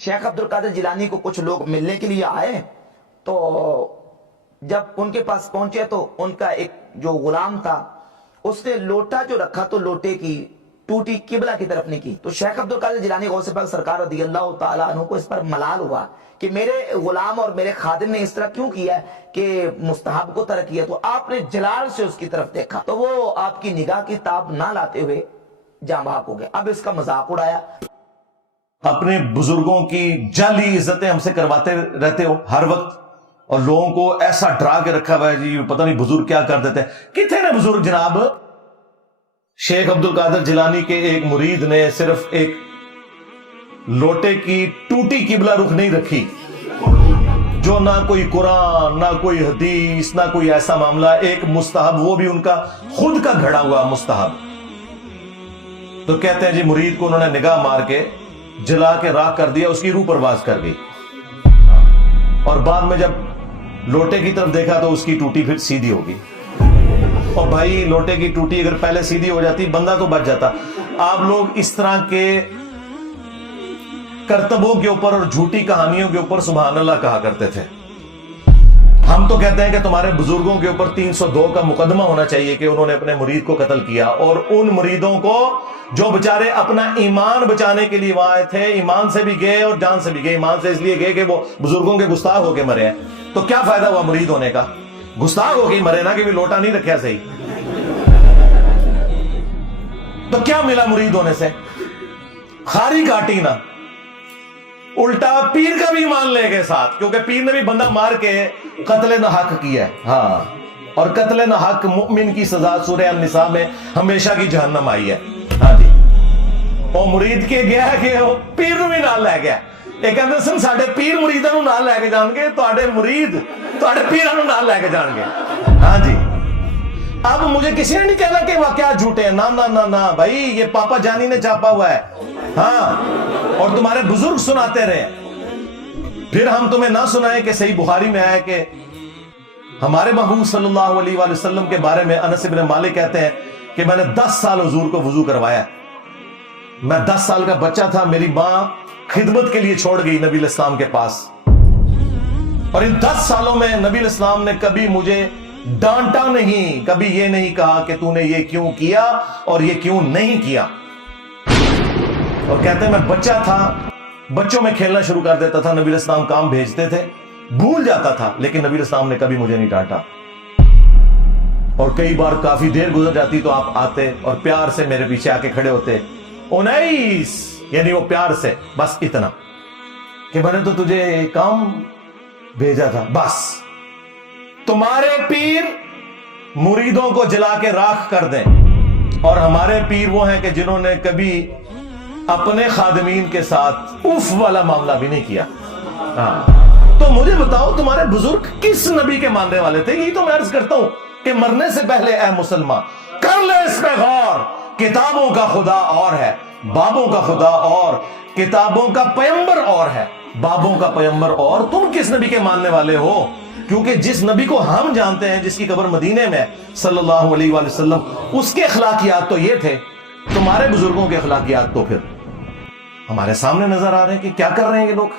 शेख अब्दुल कादिर जिलानी को कुछ लोग मिलने के लिए आए, तो जब उनके पास पहुंचे तो उनका एक जो गुलाम था उसने लोटा जो रखा तो लोटे की टूटी किबला की तरफ नहीं की। तो शेख अब्दुल कादिर जिलानी गौसे पाक सरकार रज़ियल्लाहु ताला अन्हु को इस पर मलाल हुआ कि मेरे गुलाम और मेरे खादिम ने इस तरह क्यों किया कि मुस्तहब को तरक किया। तो आपने जलाल से उसकी तरफ देखा तो वो आपकी निगाह की ताब ना लाते हुए जांबाक हो गए। अब इसका मजाक उड़ाया। अपने बुजुर्गों की जाली इज्जतें हमसे करवाते रहते हो हर वक्त, और लोगों को ऐसा डरा के रखा हुआ है जी पता नहीं बुजुर्ग क्या कर देते हैं। कितने ने बुजुर्ग जनाब? शेख अब्दुल कादिर जिलानी के एक मुरीद ने सिर्फ एक लोटे की टूटी किबला रुख नहीं रखी, जो ना कोई कुरान ना कोई हदीस ना कोई ऐसा मामला, एक मुस्तहब, वो भी उनका खुद का घड़ा हुआ मुस्तहब। तो कहते हैं जी मुरीद को उन्होंने निगाह मार के जला के राख कर दिया, उसकी रूह परवाज कर गई, और बाद में जब लोटे की तरफ देखा तो उसकी टूटी फिर सीधी होगी। और भाई लोटे की टूटी अगर पहले सीधी हो जाती बंदा तो बच जाता। आप लोग इस तरह के करतबों के ऊपर और झूठी कहानियों के ऊपर सुभान अल्लाह कहा करते थे। हम तो कहते हैं कि तुम्हारे बुजुर्गों के ऊपर 302 का मुकदमा होना चाहिए कि उन्होंने अपने मुरीद को कत्ल किया, और उन मुरीदों को जो बेचारे अपना ईमान बचाने के लिए वहां आए थे, ईमान से भी गए और जान से भी गए। ईमान से इसलिए गए कि वो बुजुर्गों के गुस्ताख होके मरे हैं, तो क्या फायदा हुआ मुरीद होने का? गुस्ताख होके मरे ना, कि भी लोटा नहीं रखा सही, तो क्या मिला मुरीद होने से? खारी काटी ना, उल्टा पीर का भी मान ले गए साथ, क्योंकि पीर ने भी बंदा मार के कत्ल न हक किया है। हाँ, और कत्ल न हक मुमिन की सजा सूरह अन-निसा में हमेशा की जहन्नम आई है। हाँ जी, वो मुरीद के गया कि वो पीर भी नाल लै गया। ਇਹ ਕਹਿੰਦੇ ਸਨ ਸਾਡੇ ਪੀਰ ਮੁਰੀਦਾਂ ਨੂੰ ਨਾਲ ਲੈ ਕੇ ਜਾਣਗੇ, ਤੁਹਾਡੇ मुरीद ਤੁਹਾਡੇ ਪੀਰਾਂ ਨੂੰ ਨਾਲ ਲੈ ਕੇ ਜਾਣਗੇ। हाँ जी, अब मुझे किसी ने नहीं कहना कि वाकया झूठे हैं, ना ना ना ना भाई, ये पापा जानी ने छापा हुआ है। हाँ, और तुम्हारे बुजुर्ग सुनाते रहे, फिर हम तुम्हें ना सुनाए कि सही बुखारी में आया कि हमारे महबूब सल्लल्लाहु अलैहि वसल्लम के बारे में अनस इब्न मालिक कहते हैं कि मैंने 10 साल हुजूर को वुजू करवाया। मैं 10 साल का बच्चा था, मेरी मां खिदमत के लिए छोड़ गई नबी इस्लाम के पास, और इन 10 सालों में नबी इस्लाम ने कभी मुझे डांटा नहीं, कभी ये नहीं कहा कि तूने ये क्यों किया और ये क्यों नहीं किया। और कहते हैं मैं बच्चा था, बच्चों में खेलना शुरू कर देता था, नबी इस्लाम काम भेजते थे, भूल जाता था, लेकिन नबी इस्लाम ने कभी मुझे नहीं डांटा। और कई बार काफी देर गुजर जाती तो आप आते और प्यार से मेरे पीछे आके खड़े होते, उनैस, यानी वो प्यार से बस इतना कि मैंने तो तुझे काम भेजा था बस। तुम्हारे पीर मुरीदों को जला के राख कर दें, और हमारे पीर वो हैं कि जिन्होंने कभी अपने खादिमीन के साथ उफ वाला मामला भी नहीं किया। हाँ, तो मुझे बताओ तुम्हारे बुजुर्ग किस नबी के मानने वाले थे? यही तो मैं अर्ज करता हूं कि मरने से पहले ऐ मुसलमान कर ले इस पे गौर, किताबों का खुदा और है, बाबों का खुदा और, किताबों का पैगंबर और है, बाबों का पैगंबर और। तुम किस नबी के मानने वाले हो? क्योंकि जिस नबी को हम जानते हैं, जिसकी कब्र मदीने में सल्लल्लाहु अलैहि वसल्लम, उसके अखलाकियात तो ये थे, तुम्हारे बुजुर्गों के अखलाकियात तो फिर हमारे सामने नजर आ रहे हैं कि क्या कर रहे हैं ये लोग।